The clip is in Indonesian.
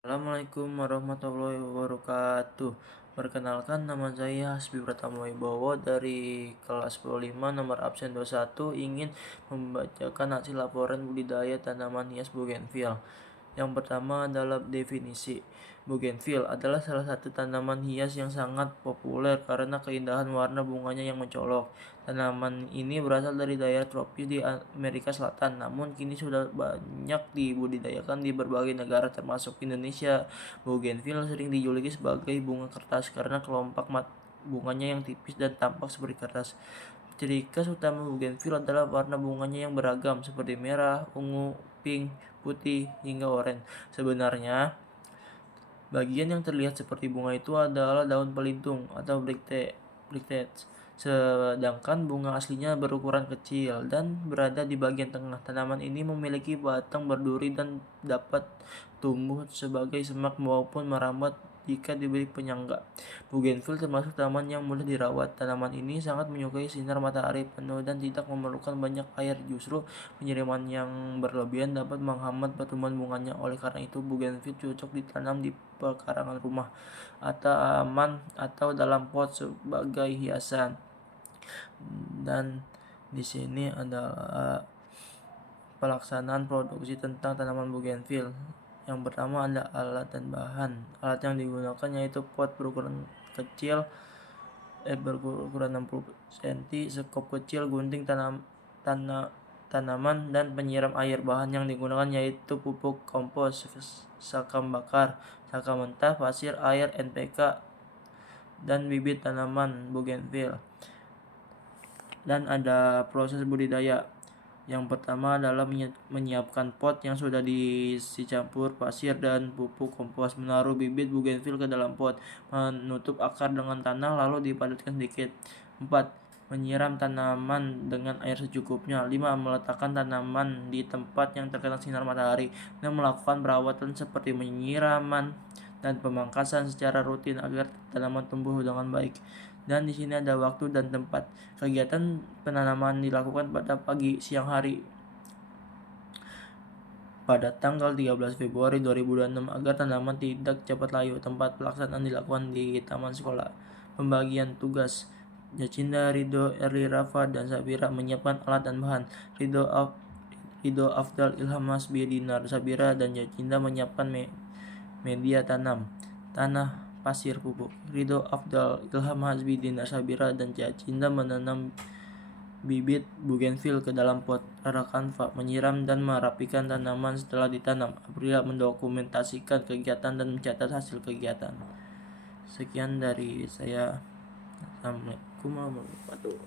Assalamualaikum warahmatullahi wabarakatuh. Perkenalkan, nama saya Hasbi Pratama Wibowo dari kelas 25 nomor absen 21, ingin membacakan hasil laporan budidaya tanaman hias bougainville. Yang pertama adalah definisi. Bougainville adalah salah satu tanaman hias yang sangat populer karena keindahan warna bunganya yang mencolok. Tanaman ini berasal dari daerah tropis di Amerika Selatan, namun kini sudah banyak dibudidayakan di berbagai negara termasuk Indonesia. Bougainville sering dijuluki sebagai bunga kertas karena kelompok bunganya yang tipis dan tampak seperti kertas. Ciri khas utama bougainville adalah warna bunganya yang beragam seperti merah, ungu, pink, putih, hingga oranye. Sebenarnya, bagian yang terlihat seperti bunga itu adalah daun pelintung atau bracteates, sedangkan bunga aslinya berukuran kecil dan berada di bagian tengah. Tanaman ini memiliki batang berduri dan dapat tumbuh sebagai semak maupun merambat jika diberi penyangga. Bougainville termasuk tanaman yang mudah dirawat. Tanaman ini sangat menyukai sinar matahari penuh dan tidak memerlukan banyak air. Justru penyiraman yang berlebihan dapat menghambat pertumbuhan bunganya. Oleh karena itu, bougainville cocok ditanam di pekarangan rumah, atau taman atau dalam pot sebagai hiasan. Dan di sini adalah pelaksanaan produksi tentang tanaman bougainville. Yang pertama ada alat dan bahan. Alat yang digunakan yaitu pot berukuran kecil, berukuran 60 cm, sekop kecil, gunting tanaman, dan penyiram air. Bahan yang digunakan yaitu pupuk kompos, sakam bakar, sakam mentah, pasir, air, NPK, dan bibit tanaman bougainville. Dan ada proses budidaya. Yang pertama adalah menyiapkan pot yang sudah diisi campur pasir dan pupuk kompos, menaruh bibit bougainville ke dalam pot, menutup akar dengan tanah lalu dipadatkan sedikit. 4. Menyiram tanaman dengan air secukupnya. 5. Meletakkan tanaman di tempat yang terkena sinar matahari. 6. Melakukan perawatan seperti penyiraman dan pemangkasan secara rutin agar tanaman tumbuh dengan baik. Dan di sini ada waktu dan tempat. Kegiatan penanaman dilakukan pada pagi siang hari pada tanggal 13 Februari 2026 agar tanaman tidak cepat layu. Tempat pelaksanaan dilakukan di taman sekolah. Pembagian tugas. Jacinda, Ridho, Erli, Rafa, dan Sabira menyiapkan alat dan bahan. Ridho, Afdal, Ilham, Hasbi, Dinar, Sabira, dan Jacinda menyiapkan media tanam, tanah, pasir, pupuk. Ridho, Afdal, Ilham, Hasbi, Dinar, Sabira, dan Jacinda menanam bibit bougainville ke dalam pot. Rara Kanva menyiram dan merapikan tanaman setelah ditanam. Aprilia mendokumentasikan kegiatan dan mencatat hasil kegiatan. Sekian dari saya. Assalamualaikum warahmatullahi wabarakatuh.